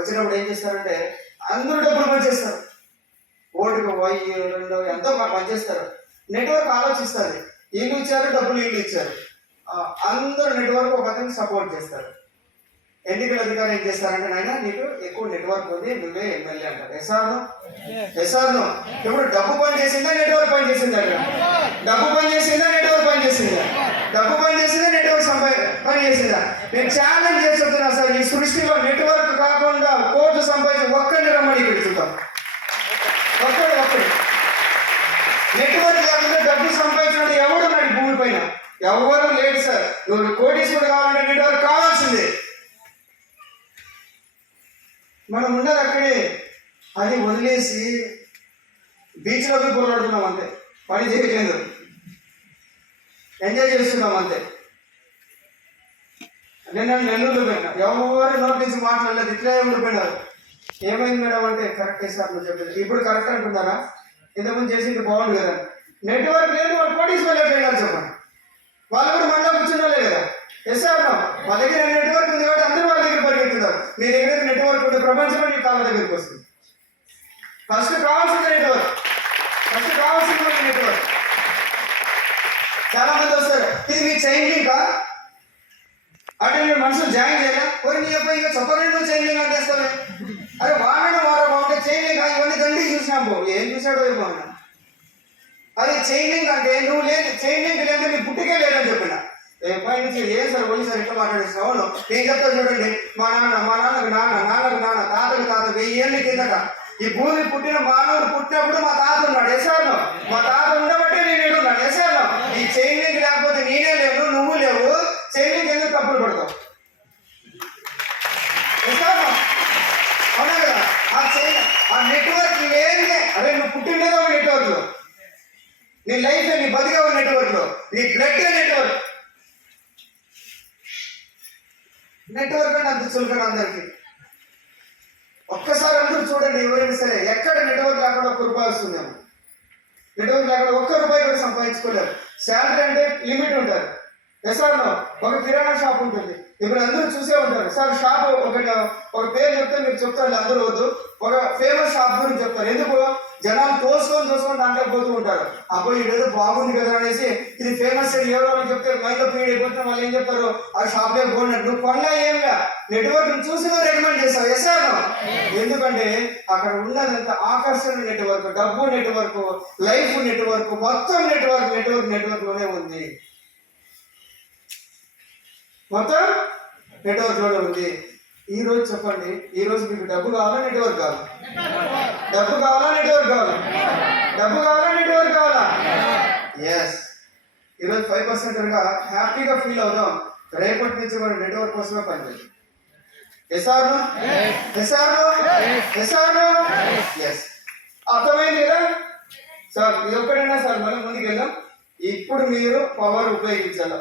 వచ్చినప్పుడు ఏం చేస్తారంటే అందరూ డబ్బులు పనిచేస్తారు, ఓటుకు 1000, 2000 ఎంతో పనిచేస్తారు. నెట్వర్క్ ఆలోచిస్తుంది, వీళ్ళు ఇచ్చారు డబ్బులు, వీళ్ళు ఇచ్చారు, అందరూ నెట్వర్క్ ఒక అతనికి సపోర్ట్ చేస్తారు. ఎన్నికల అధికారి ఏం చేస్తారంటే నాయన నీకు ఎక్కువ నెట్వర్క్ ఉంది, నువ్వే ఎమ్మెల్యే అంటారు. ఎస్ఆర్ను ఇప్పుడు డబ్బు పని చేసిందా నెట్వర్క్ పని చేసిందా? డబ్బు పని చేసిందా నెట్వర్క్ పని చేసిందా? డబ్బు పని చేసిందా నెట్వర్క్ పని చేసిందా? నేను ఛాలెంజ్ చేస్తున్నా సార్, ఈ సృష్టిలో నెట్వర్క్ కాకుండా కోట్లు సంపాదించి ఒక్కడిని రమ్మని ఇక్కడ చూద్దాం. ఒక్కడు నెట్వర్క్ లేకుండా డబ్బు సంపాదించిన ఎవడు నాడు భూమి పైన ఎవరు లేడు సార్. నువ్వు కోటీశ్వరుడు కావాలంటే నెట్వర్క్ కావాల్సిందే. మనం ఉన్నది అక్కడే, అది వదిలేసి బీచ్లోకి పోరాడుతున్నాం అంతే, పని చేయలేదు, ఎంజాయ్ చేస్తున్నాం అంతే. నేను నెల్లూరులో పోయినా, ఎవరు నోటీస్ మాట్లాడలేదు, ఇట్లా ఉండిపోయినారు. ఏమైంది మేడం అంటే కరెక్టే సార్ నువ్వు చెప్పేది, ఇప్పుడు కరెక్ట్ అంటున్నారా? ఇంతకుముందు చేసింది బాగుంది కదా. నెట్వర్క్ లేదు, వాళ్ళు కోటీశ్వరులు ఎట్లా చెప్పండి, వాళ్ళు కూడా మనలో కూర్చున్నాలే కదా. ఎస్ఆర్ మా దగ్గర నెట్వర్క్ ఉంది కాబట్టి అందరూ వాళ్ళ దగ్గర పరిగెత్తున్నారు. నీ దగ్గర నెట్వర్క్ ఉంటే ప్రపంచంలో నీ కాళ్ళ దగ్గరికి వస్తుంది. ఫస్ట్ కావాల్సింది నెట్వర్క్, నెట్వర్క్. చాలా మంది వస్తారు, ఇది మీ చైన్ లింకా అంటే మీరు మనుషులు జాయిన్ చేయాలా? పోయి నీ అబ్బాయి ఇక చెప్పలేదు చైన్ లింక్ అంటే వేస్తావే. అరే వాడడం బాగుంటే చైన్ లింక్ ఇవన్నీ దండి చూసినాం పో, ఏం చూసాడో ఏమో. అది చైన్ లింక్ అంటే నువ్వు లేదు, చైన్ లింక్ లేదు నీ పుట్టికే లేదని చెప్పిన. పై నుంచి ఏం సార్ ఓన్లీ సార్ ఎట్లా మాట్లాడేస్తావు? అవును నేను చెప్తా చూడండి, మా నాన్నకు నాన్న తాతకు తాత 1000 ఏళ్ళ కిందట ఈ భూమి పుట్టిన మానవుడు పుట్టినప్పుడు మా తాత ఉన్నాడు. ఎస్ఆర్లో మా తాత ఉండబట్టే నేను ఉన్నాడు. ఎస్ఆర్లో ఈ చైన్ లింక్ లేకపోతే నేనే లేవు, నువ్వు లేవు. చైన్ లింక్ ఎందుకు తప్పులు పడతావు? ఎస్ఆర్లో అవునా కదా. ఆ నెట్వర్క్ లేనిదే, అరే నువ్వు పుట్టినదో ఒక నెట్వర్క్ లో, నీ లైఫ్ నీ బతిగా ఒక నెట్వర్క్ లో, నీ బ్లడ్ నెట్వర్క్. నెట్వర్క్ అంటే అంత చులకన అందరికి. ఒక్కసారి అందరూ చూడండి, ఎవరైనా సరే ఎక్కడ నెట్వర్క్ లేకుండా ₹1 వస్తుందేమో. నెట్వర్క్ లేకుండా ₹1 కూడా సంపాదించుకోలేరు. శాలరీ అంటే లిమిట్ ఉంటుంది. ఎస్ఆర్లో ఒక కిరాణా షాప్ ఉంటుంది, ఇప్పుడు అందరూ చూసే ఉంటారు. సార్ షాప్ ఒక పేరు చెప్తే మీరు చెప్తారు, అందరూ వద్దు. ఒక ఫేమస్ షాప్ గురించి చెప్తారు. ఎందుకు? జనాలు తోసుకొని దాంట్లో పోతూ ఉంటారు. అప్పుడు ఇదేదో బాగుంది కదా అనేసి ఇది ఫేమస్ ఎవరో చెప్తే మైండ్లో ఫీడ్ అయిపోతున్నా వాళ్ళు ఏం చెప్తారు, ఆ షాప్ లో కొన్నట్టు. నువ్వు కొన్నా ఏమిగా నెట్వర్క్ చూసి నువ్వు రికమెండ్ చేస్తావు. ఎస్ఆర్లో ఎందుకంటే అక్కడ ఉన్నదంతా ఆకర్షణ నెట్వర్క్, డబ్బు నెట్వర్క్, లైఫ్ నెట్వర్క్, మొత్తం నెట్వర్క్ లోనే ఉంది. మొత్తం నెట్వర్క్ లోనే ఉంది. ఈ రోజు చెప్పండి, ఈ రోజు మీకు డబ్బు కావాలా నెట్వర్క్ కావాలా? డబ్బు కావాలా నెట్వర్క్ కావాలా? డబ్బు కావాలా నెట్వర్క్ కావాలా? ఎస్. ఈరోజు 5% హ్యాపీగా ఫీల్ అవుతాం. రేపటి నుంచి మనం నెట్వర్క్ కోసమే పనిచేయాలి. ఎస్ఆర్ను ఎస్. అర్థమైంది కదా సార్? ఇది ఒక్కడైనా సార్ మనం ముందుకు వెళ్దాం. ఇప్పుడు మీరు పవర్ ఉపయోగించాలి.